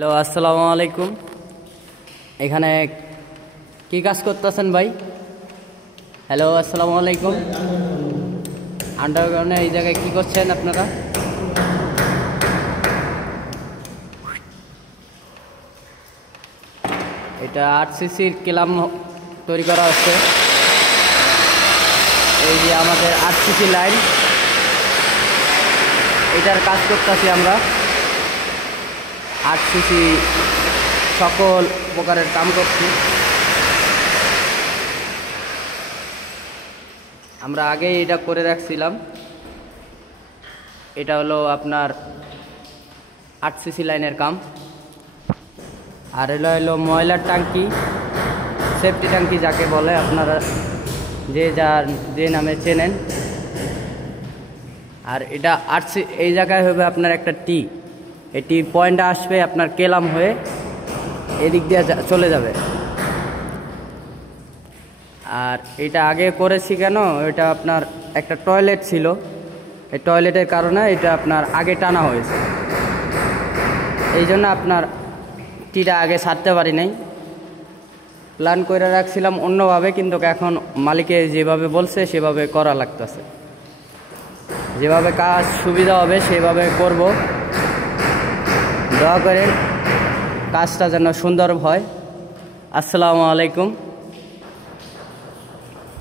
Hello, আসসালামু আলাইকুম। এখানে কি কাজ করতেছেন ভাই? হ্যালো, আসসালামু আলাইকুম। আন্ডারগ্রাউন্ডে এই জায়গায় কি করছেন আপনারা? এটা 8 সিসির ক্লাম তৈরি করা হচ্ছে। এই যে আমাদের 8 সিসি লাইন, এটার কাজ করতেছি আমরা। 8 সিসি সকল প্রকারের কাম করছি আমরা। আগেই এটা করে রাখছিলাম। এটা হলো আপনার 8 সিসি লাইনের কাম। আর হলো ময়লার ট্যাঙ্কি, সেফটি ট্যাঙ্কি যাকে বলে, আপনারা যে নামে চেনেন। আর এটা এই জায়গায় হবে আপনার একটা টি। এটি পয়েন্টে আসবে আপনার কেলাম হয়ে এদিক দিয়ে চলে যাবে। আর এটা আগে করেছি কেন, এটা আপনার একটা টয়লেট ছিল, এই টয়লেটের কারণে এটা আপনার আগে টানা হয়েছে। এই জন্য আপনার টিটা আগে ছাড়তে পারি নাই। প্ল্যান করে রাখছিলাম অন্যভাবে, কিন্তু এখন মালিকে যেভাবে বলছে সেভাবে করা লাগতেছে। যেভাবে কাজ সুবিধা হবে সেভাবে করব। দয়া করে কাজটা যেন সুন্দর হয়। আসসালামু আলাইকুম।